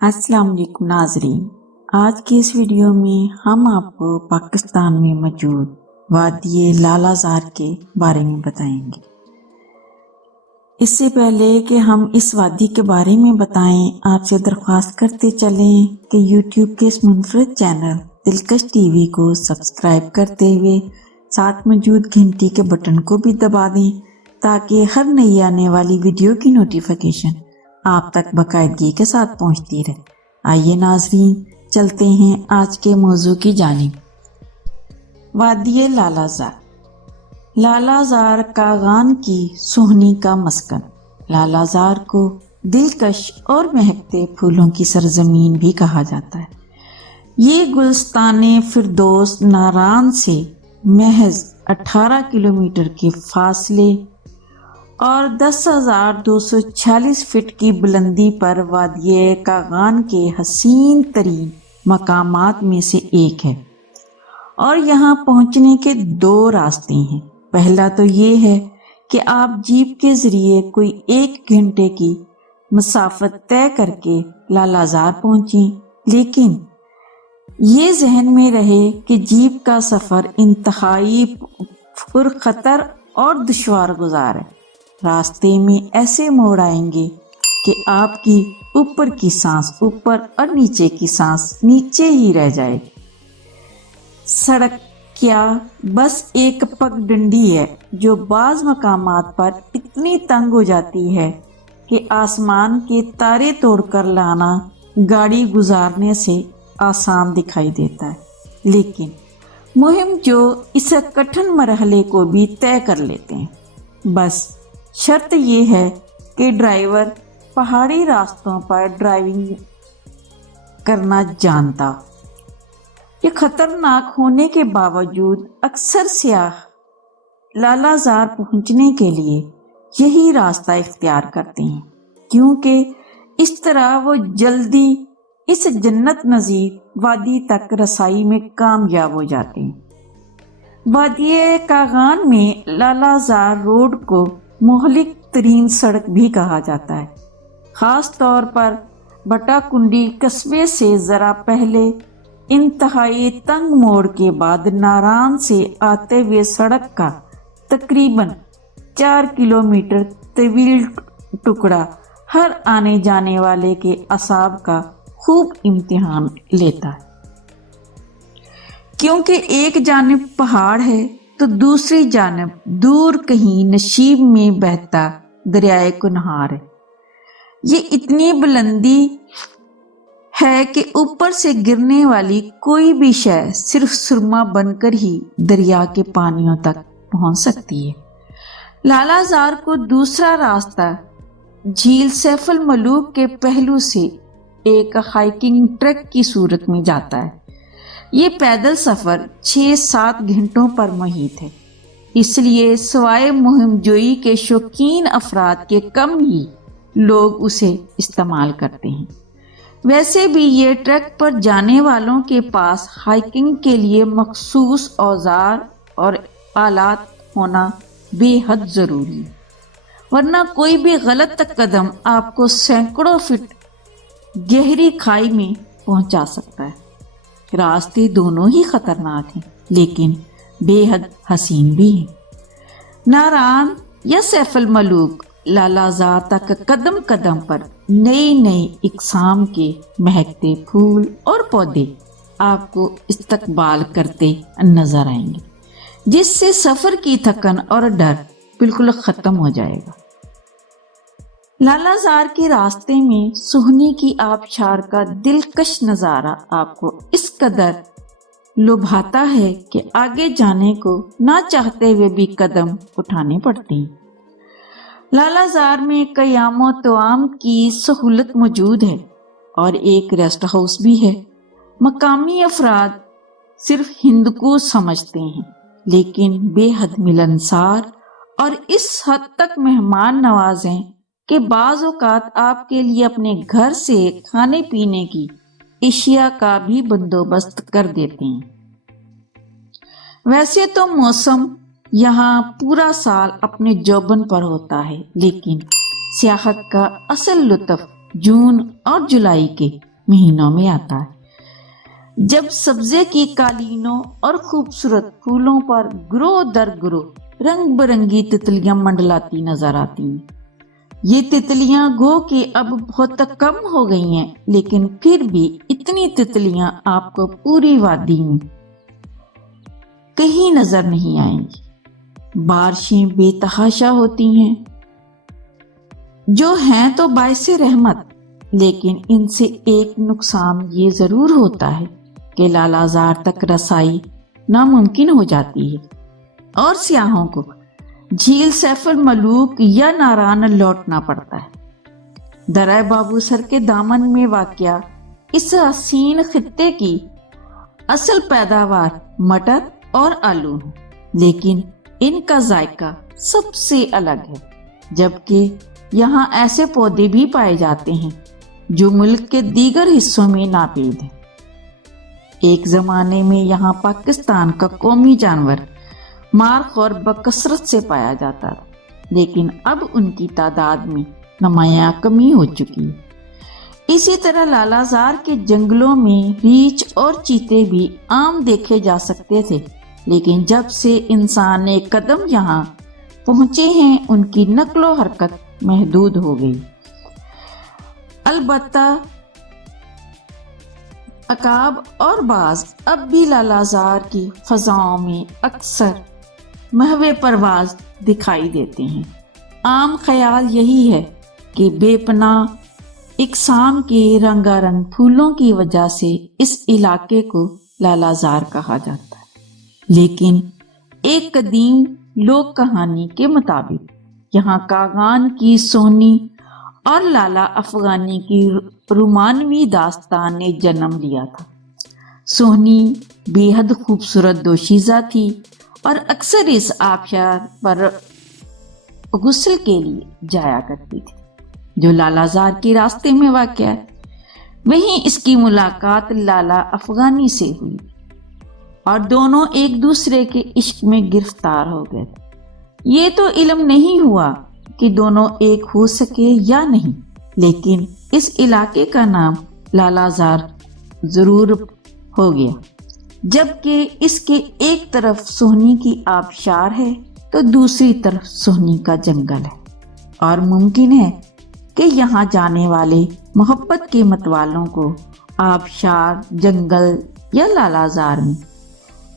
السلام علیکم ناظرین، آج کی اس ویڈیو میں ہم آپ کو پاکستان میں موجود وادی لالہ زار کے بارے میں بتائیں گے۔ اس سے پہلے کہ ہم اس وادی کے بارے میں بتائیں، آپ سے درخواست کرتے چلیں کہ یوٹیوب کے اس منفرد چینل دلکش ٹی وی کو سبسکرائب کرتے ہوئے ساتھ موجود گھنٹی کے بٹن کو بھی دبا دیں تاکہ ہر نئی آنے والی ویڈیو کی نوٹیفیکیشن آپ تک باقاعدگی کے ساتھ پہنچتی رہے۔ آئیے ناظرین، چلتے ہیں آج کے موضوع کی جانب۔ وادی لالہ زار۔ لالہ زار کاغان کی سوہنی کا مسکن۔ لالہ زار کو دلکش اور مہکتے پھولوں کی سرزمین بھی کہا جاتا ہے۔ یہ گلستان فردوس ناران سے محض 18 کلومیٹر کے فاصلے اور 10,246 فٹ کی بلندی پر وادی کاغان کے حسین ترین مقامات میں سے ایک ہے، اور یہاں پہنچنے کے 2 راستے ہیں۔ پہلا تو یہ ہے کہ آپ جیپ کے ذریعے کوئی 1 گھنٹے کی مسافت طے کر کے لالہ زار پہنچیں، لیکن یہ ذہن میں رہے کہ جیپ کا سفر انتہائی پرخطر اور دشوار گزار ہے۔ راستے میں ایسے موڑ آئیں گے کہ آپ کی اوپر کی سانس اوپر اور نیچے کی سانس نیچے ہی رہ جائے۔ سڑک کیا بس ایک پگ ڈنڈی ہے جو بعض مقامات پر اتنی تنگ ہو جاتی ہے کہ آسمان کے تارے توڑ کر لانا گاڑی گزارنے سے آسان دکھائی دیتا ہے، لیکن مہم جو اس کٹھن مرحلے کو بھی طے کر لیتے ہیں۔ بس شرط یہ ہے کہ ڈرائیور پہاڑی راستوں پر ڈرائیونگ کرنا جانتا۔ یہ خطرناک ہونے کے باوجود اکثر سیاح لالہ زار پہنچنے کے لیے یہی راستہ اختیار کرتے ہیں، کیونکہ اس طرح وہ جلدی اس جنت نظیر وادی تک رسائی میں کامیاب ہو جاتے ہیں۔ وادی کاغان میں لالہ زار روڈ کو مہلک ترین سڑک بھی کہا جاتا ہے، خاص طور پر بٹا کنڈی قصبے سے ذرا پہلے انتہائی تنگ موڑ کے بعد ناران سے آتے ہوئے سڑک کا تقریباً 4 کلومیٹر طویل ٹکڑا ہر آنے جانے والے کے اعصاب کا خوب امتحان لیتا ہے، کیونکہ ایک جانب پہاڑ ہے تو دوسری جانب دور کہیں نشیب میں بہتا دریائے کنہار ہے۔ یہ اتنی بلندی ہے کہ اوپر سے گرنے والی کوئی بھی شے صرف سرما بن کر ہی دریا کے پانیوں تک پہنچ سکتی ہے۔ لالہ زار کو دوسرا راستہ جھیل سیف الملوک کے پہلو سے ایک ہائیکنگ ٹریک کی صورت میں جاتا ہے۔ یہ پیدل سفر 6-7 گھنٹوں پر محیط ہے، اس لیے سوائے مہم جوئی کے شوقین افراد کے کم ہی لوگ اسے استعمال کرتے ہیں۔ ویسے بھی یہ ٹریک پر جانے والوں کے پاس ہائیکنگ کے لیے مخصوص اوزار اور آلات ہونا بے حد ضروری ہے، ورنہ کوئی بھی غلط قدم آپ کو سینکڑوں فٹ گہری کھائی میں پہنچا سکتا ہے۔ راستے دونوں ہی خطرناک ہیں لیکن بے حد حسین بھی ہیں۔ ناران یا سیف الملوک لالہ زار تک قدم قدم پر نئی اقسام کے مہکتے پھول اور پودے آپ کو استقبال کرتے نظر آئیں گے، جس سے سفر کی تھکن اور ڈر بالکل ختم ہو جائے گا۔ لالہ زار کے راستے میں سوہنی کی آبشار کا دلکش نظارہ آپ کو اس قدر لبھاتا ہے کہ آگے جانے کو نہ چاہتے ہوئے بھی قدم اٹھانے پڑتے ہیں۔ لالہ زار میں قیام و طعام کی سہولت موجود ہے اور ایک ریسٹ ہاؤس بھی ہے۔ مقامی افراد صرف ہندکو سمجھتے ہیں، لیکن بے حد ملنسار اور اس حد تک مہمان نواز ہیں کہ بعض اوقات آپ کے لیے اپنے گھر سے کھانے پینے کی اشیاء کا بھی بندوبست کر دیتے ہیں۔ ویسے تو موسم یہاں پورا سال اپنے جوبن پر ہوتا ہے، لیکن سیاحت کا اصل لطف جون اور جولائی کے महीनों में आता है, जब सब्जे की कालीनों और खूबसूरत फूलों पर ग्रोह दर ग्रोह रंग बिरंगी तितलियां मंडलाती नजर आती हैं। ये तितलियां गो कि अब बहुत कम हो गई हैं, लेकिन फिर भी इतनी तितलियां आपको पूरी वादी में कहीं नजर नहीं आएंगी। बारिशें बेतहाशा होती हैं, जो हैं तो बाइसे रहमत, लेकिन इनसे एक नुकसान ये जरूर होता है कि लालाजार तक रसाई नामुमकिन हो जाती है और सियाहों को झील सैफुल मलूक या नारान लौटना पड़ता है। दरिया बाबूसर के दामन में वाक़या इस हसीन खित्ते की असल पैदावार मटर और आलू है, लेकिन इनका जायका सबसे अलग है, जबकि यहाँ ऐसे पौधे भी पाए जाते हैं जो मुल्क के दीगर हिस्सों में नापीद हैं। एक जमाने में यहाँ पाकिस्तान का कौमी जानवर मार्ख और बकसरत से पाया जाता था, लेकिन अब उनकी तादाद में नुमायां कमी हो चुकी है। इसी तरह लालाजार के जंगलों में रीछ और चीते भी आम देखे जा सकते थे, लेकिन जब से इंसान एक कदम यहाँ पहुंचे हैं, उनकी नक्लो हरकत महदूद हो गई। अलबत्ता अकाब और बाज अब भी लालाजार की फजाओं में अक्सर महवे परवाज दिखाई देते हैं। आम ख्याल यही है कि बेपनाह इकसाम के रंगारंग फूलों की वजह से इस इलाके को लालाजार कहा जाता है, लेकिन एक कदीम लोक कहानी के मुताबिक यहाँ कागान की सोहनी और लाला अफगानी की रोमानवी दास्तान ने जन्म लिया था। सोहनी बेहद खूबसूरत दोशीज़ा थी और अक्सर इस आबशार पर गुस्ल के लिए जाया करती थी, जो लालाजार के रास्ते में वाक़या है। वहीं इसकी मुलाकात लाला अफगानी से हुई और दोनों एक दूसरे के इश्क में गिरफ्तार हो गए। ये तो इल्म नहीं हुआ कि दोनों एक हो सके या नहीं, लेकिन इस इलाके का नाम लालाजार जरूर हो गया, जबकि इसके एक तरफ सोहनी की आबशार है तो दूसरी तरफ सोहनी का जंगल है, और मुमकिन है कि यहाँ जाने वाले मोहब्बत के मतवालों को आबशार, जंगल या लालाजार में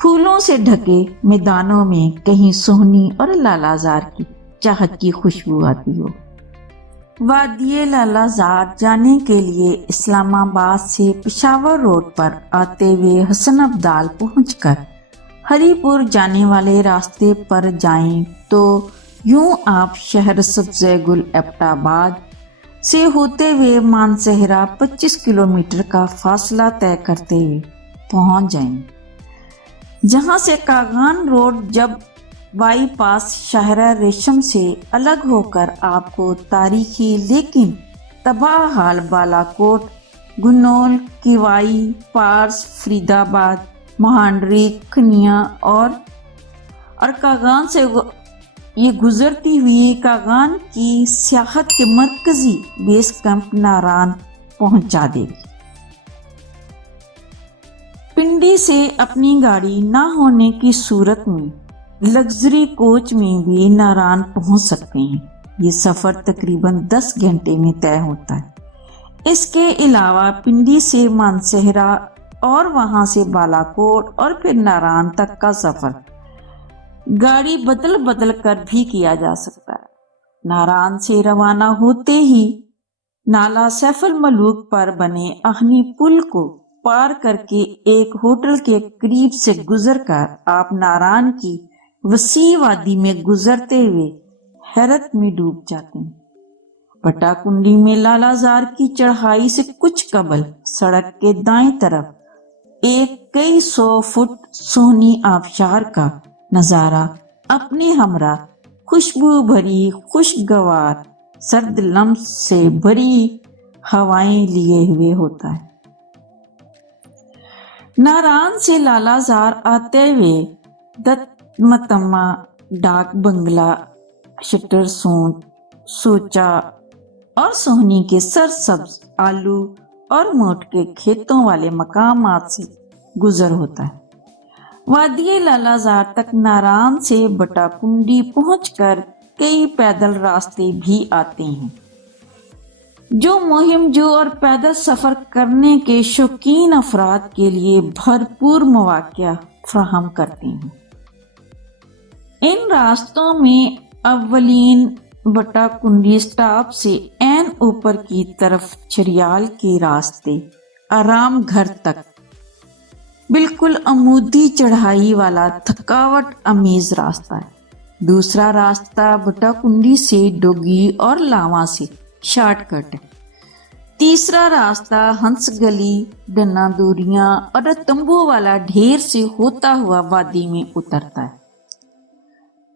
फूलों से ढके मैदानों में कहीं सोहनी और लालाजार की चाहत की खुशबू आती हो। वादिये लालाजार जाने के लिए इस्लामाबाद से पेशावर रोड पर आते हुए हसन अब्दाल पहुंचकर हरीपुर जाने वाले रास्ते पर जाएं तो यूं आप शहर सब्ज़े गुल एबटाबाद से होते हुए मानसहरा 25 किलोमीटर का फासला तय करते हुए पहुंच जाएंगे, जहां से कागान रोड जब बाईपास शाहरा रेशम से अलग होकर आपको तारीखी लेकिन तबाह हाल बालाकोट, गुन्नौल, किवाई, पार्स, फरीदाबाद, महांडरी, खनिया और कागान से ये गुजरती हुई कागान की सियाहत के मरकजी बेस कैंप नारान पहुंचा देगी। पिंडी से अपनी गाड़ी ना होने की सूरत में लग्जरी कोच में भी नारान पहुंच सकते हैं। ये सफ़र तकरीबन 10 घंटे में तय होता है। इसके अलावा पिंडी से मानसहरा और वहां से बालाकोट और फिर नारान तक का सफ़र गाड़ी बदल बदल कर भी किया जा सकता है। नारान से रवाना होते ही नाला सैफुल मलूक पर बने आहनी पुल को पार करके एक होटल के करीब से गुजरकर आप नारान की वसी वादी में गुजरते हुए हैरत में डूब जाते हैं। पटाकुंडी में लालाजार की चढ़ाई से कुछ कबल सड़क के दाएं तरफ एक कई 100 फुट सोहनी आबशार का नजारा अपने हमरा खुशबू भरी खुशगवार सर्द लम्स से भरी हवाएं लिए हुए होता है। नारान से लालाजार आते हुए दत्तमतम्मा, डाक बंगला, शटर सोचा और सोहनी के सरसब्ज आलू और मोट के खेतों वाले मकामात से गुजर होता है। वादिये लालाजार तक नारान से बटाकुंडी पहुंचकर कई पैदल रास्ते भी आते हैं जो मुहिम जो और पैदल सफर करने के शौकीन अफराद के लिए भरपूर मौक़ा फराहम करते हैं। इन रास्तों में अव्वलीन बटाकुंडी स्टॉप से ऐन ऊपर की तरफ चरियाल के रास्ते आराम घर तक बिल्कुल अमूदी चढ़ाई वाला थकावट अमीज रास्ता है। दूसरा रास्ता बटाकुंडी से डोगी और लावा से शॉर्टकट है। तीसरा रास्ता हंस गली, डन्ना दूरियां और तंबू वाला ढेर से होता हुआ वादी में उतरता है।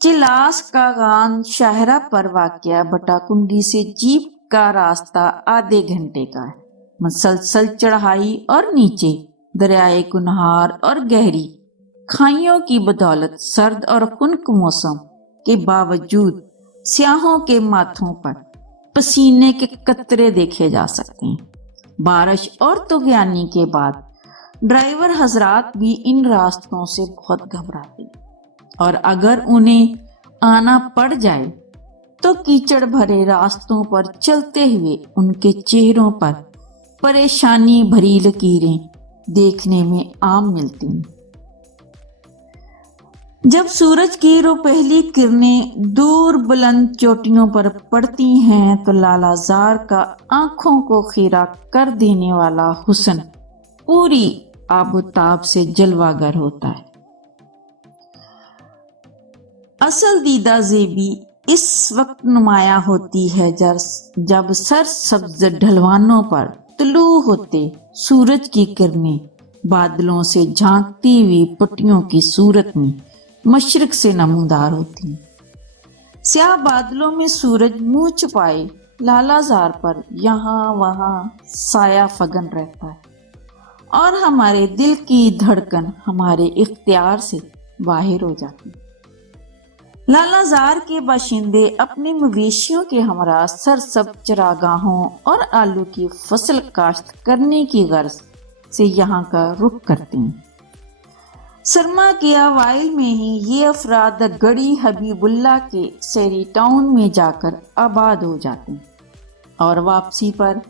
चिलास का गान शाहरा पर वाक़या बटाकुंडी से जीप का रास्ता आधे घंटे का है। मुसलसल चढ़ाई और नीचे दरियाए कुनहार और गहरी खाइयों की बदौलत सर्द और खुनक मौसम के बावजूद स्याहों के माथों पर पसीने के कतरे देखे जा सकते हैं। बारिश और तुगयानी के बाद ड्राइवर हजरात भी इन रास्तों से बहुत घबराते हैं और अगर उन्हें आना पड़ जाए तो कीचड़ भरे रास्तों पर चलते हुए उनके चेहरों पर परेशानी भरी लकीरें देखने में आम मिलती हैं। जब सूरज की पहली किरणें दूर बुलंद चोटियों पर पड़ती हैं तो लालाजार का आंखों को खीरा कर देने वाला हुस्न पूरी आबोताब से जलवागर होता है। असल दीदा ज़ेबी इस वक्त नुमाया होती है जब सरसब्ज ढलवानों पर तुलू होते सूरज की किरणें बादलों से झांकती हुई पट्टियों की सूरत में मशरिक से नमूदार होती हैं। स्याह बादलों में सूरज मुंह छुपाए लालाजार पर यहाँ वहाँ साया फगन रहता है और हमारे दिल की धड़कन हमारे इख्तियार से बाहर हो जाती है। लालाजार के बाशिंदे अपने मवेशियों के हमरा सरसब्ज चरागाहों और आलू की फसल काश्त करने की गर्ज से यहाँ का रुख करते हैं। सरमा के अवाइल में ही ये अफराद गढ़ी हबीबुल्ला के शहरी टाउन में जाकर आबाद हो जाते हैं और वापसी पर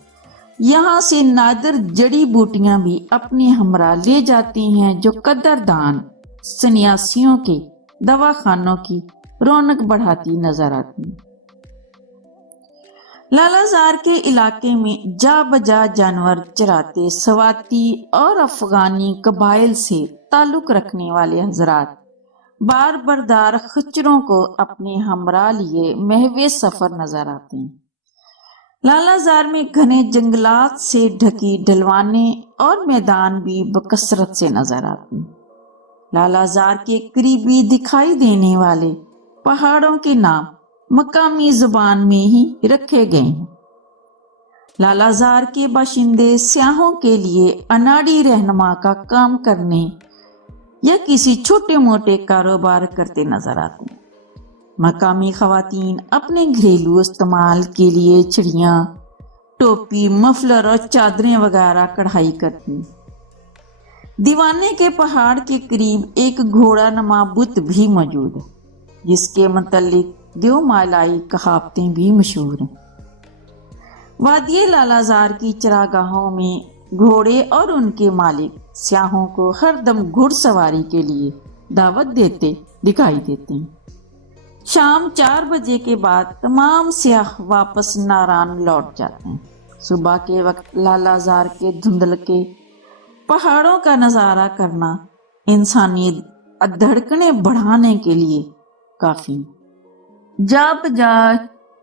यहाँ से नादिर जड़ी बूटियां भी अपने हमरा ले जाती हैं जो कदरदान सन्यासियों के दवाखानों की रौनक बढ़ाती नजर आती है। लालाजार के इलाके में जा बजा जानवर चराते सवाती और अफगानी कबाइल से ताल्लुक रखने वाले हजरात बार बरदार खच्चरों को अपने हमरा लिए महवे सफर नजर आते हैं। लालाजार में घने जंगलात से ढकी ढलवाने और मैदान भी बकसरत से नजर आते हैं। लालाजार के करीबी दिखाई देने वाले पहाड़ों के नाम मकामी जुबान में ही रखे गए हैं। लालाजार के बाशिंदे स्याहों के लिए अनाड़ी रहनुमा का काम करने या किसी छोटे मोटे कारोबार करते नजर आते हैं। मकामी खवातीन अपने घरेलू इस्तेमाल के लिए चिड़ियाँ, टोपी, मफलर और चादरें वगैरह कढ़ाई करती। दीवाने के पहाड़ के करीब एक घोड़ा नमा बुत भी मौजूद है जिसके मुतल्लिक देवमालाई कहावतें भी मशहूर हैं। वादिये लालाजार की चरागाहों में घोड़े और उनके मालिक स्याहों को हरदम घुड़सवारी के लिए दावत देते दिखाई देते हैं। शाम 4 बजे के बाद तमाम स्याह वापस नारान लौट जाते हैं। सुबह के वक्त लालाजार के धुंधलके पहाड़ों का नज़ारा करना इंसानी धड़कनें बढ़ाने के लिए काफी। जब जा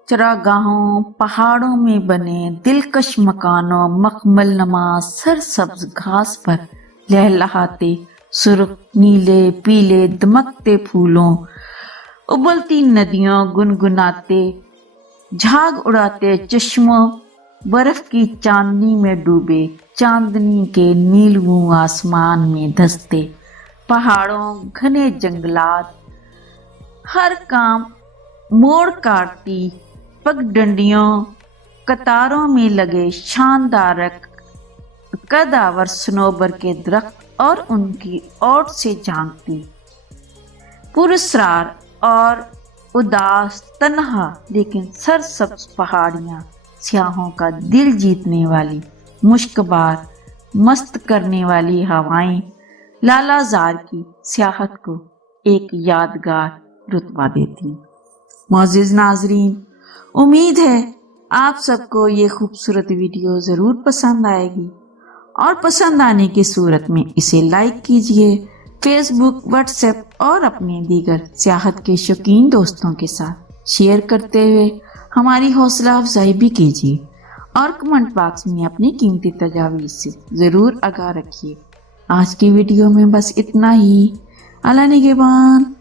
चरागाहों, पहाड़ों में बने दिलकश मकानों, मखमल नमा सरसब्ज घास पर लहलहाते सुर्ख, नीले, पीले दमकते फूलों, उबलती नदियों, गुनगुनाते झाग उड़ाते चश्मों, बर्फ की चांदनी में डूबे चांदनी के नीलू आसमान में धंसते पहाड़ों, घने जंगलात, हर काम मोड़ काटती पगडंडियों, कतारों में लगे शानदार कदावर सनोबर के दरख्त और उनकी ओट से झांकती, पुरस्रार और उदास तन्हा लेकिन सरसब्ज पहाड़ियां, सियाहों का दिल जीतने वाली मुश्कबार मस्त करने वाली हवाएं लालाजार की सियाहत को एक यादगार रुतबा देती। मोअज़्ज़िज़ नाज़रीन, उम्मीद है आप सबको ये खूबसूरत वीडियो ज़रूर पसंद आएगी और पसंद आने की सूरत में इसे लाइक कीजिए, फेसबुक, व्हाट्सएप और अपने दीगर सियाहत के शौकीन दोस्तों के साथ शेयर करते हुए हमारी हौसला अफजाई भी कीजिए और कमेंट बॉक्स में अपनी कीमती तजावीज़ से ज़रूर आगाह रखिए। आज की वीडियो में बस इतना ही। अल्लाह निगहबान।